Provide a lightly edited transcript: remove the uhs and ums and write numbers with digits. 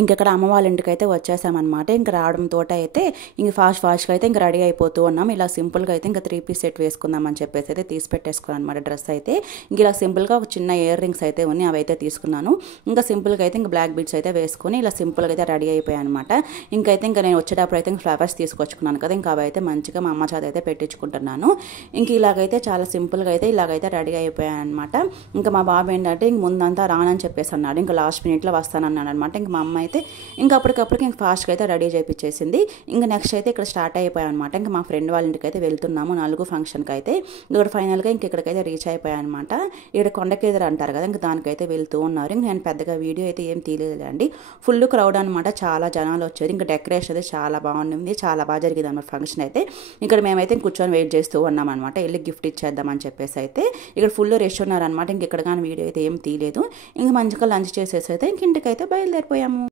ఇంకెక్కడ అమ్మ వాళ్ళ ఇంటికైతే వచ్చేసామన్నమాట. ఇంక రావడంతో అయితే ఇంక ఫాస్ట్గా అయితే ఇంక రెడీ అయిపోతూ ఉన్నాం. ఇలా సింపుల్గా అయితే ఇంకా 3 పీస్ సెట్ వేసుకుందామని చెప్పేసి అయితే తీసి పెట్టేసుకున్నాను అనమాట డ్రెస్ అయితే. ఇంక ఇలా సింపుల్గా ఒక చిన్న ఇయర్ రింగ్స్ అయితే ఉన్నాయి, అవి అయితే తీసుకున్నాను. ఇంకా సింపుల్గా అయితే ఇంకా బ్లాక్ బీడ్స్ అయితే వేసుకొని ఇలా సింపుల్గా అయితే రెడీ అయిపోయాను అనమాట. ఇంకైతే ఇంకా నేను వచ్చేటప్పుడు అయితే ఇంకా ఫ్లవర్స్ తీసుకొచ్చుకున్నాను కదా, ఇంకా అవి అయితే మంచిగా మా అమ్మ చేత అయితే పెట్టించుకుంటున్నాను. ఇంక ఇలాగైతే చాలా సింపుల్గా అయితే ఇలాగైతే రెడీ అయిపోయాను అనమాట. ఇంకా మా బాబు ఏంటంటే ఇంక ముందంతా రానని చెప్పేసి అన్నాడు, ఇంకా లాస్ట్ మినిట్లో వస్తానన్నాడు అనమాట. ఇంక మా అమ్మ అయితే ఇంకా అప్పటికప్పటికి ఇంక ఫాస్ట్గా అయితే రెడీ చేయించేసింది. ఇంకా నెక్స్ట్ అయితే ఇక్కడ స్టార్ట్ అయిపోయాం అనమాట. ఇంకా మా ఫ్రెండ్ వాళ్ళ ఇంటికి అయితే వెళ్తున్నాము 4 ఫంక్షన్కి అయితే. ఇక్కడ ఫైనల్గా ఇంక ఇక్కడికైతే రీచ్ అయిపోయాను అనమాట. ఇక్కడ కొండకేదరు అంటారు కదా, ఇంకా దానికైతే వెళ్తూ ఉన్నారు. ఇంక నేను పెద్దగా వీడియో అయితే ఏం తీయలేదండి, ఫుల్ క్రౌడ్ అనమాట, చాలా జనాలు వచ్చారు. ఇంకా డెకరేషన్ అయితే చాలా బాగుంది, చాలా బాగా జరిగింది అన్నమాట ఫంక్షన్ అయితే. ఇక్కడ మేమైతే కూర్చొని వెయిట్ చేస్తూ ఉన్నాం అనమాట, వెళ్ళి గిఫ్ట్ ఇచ్చేద్దామని చెప్పేసి అయితే. ఇక్కడ ఫుల్ రష్ ఉన్నారనమాట. ఇంక ఇక్కడ కానీ వీడియో అయితే ఏం తీయలేదు. ఇంక మంచిగా లంచ్ చేసేసి అయితే ఇంక ఇంటికైతే బయలుదేరిపోయాము.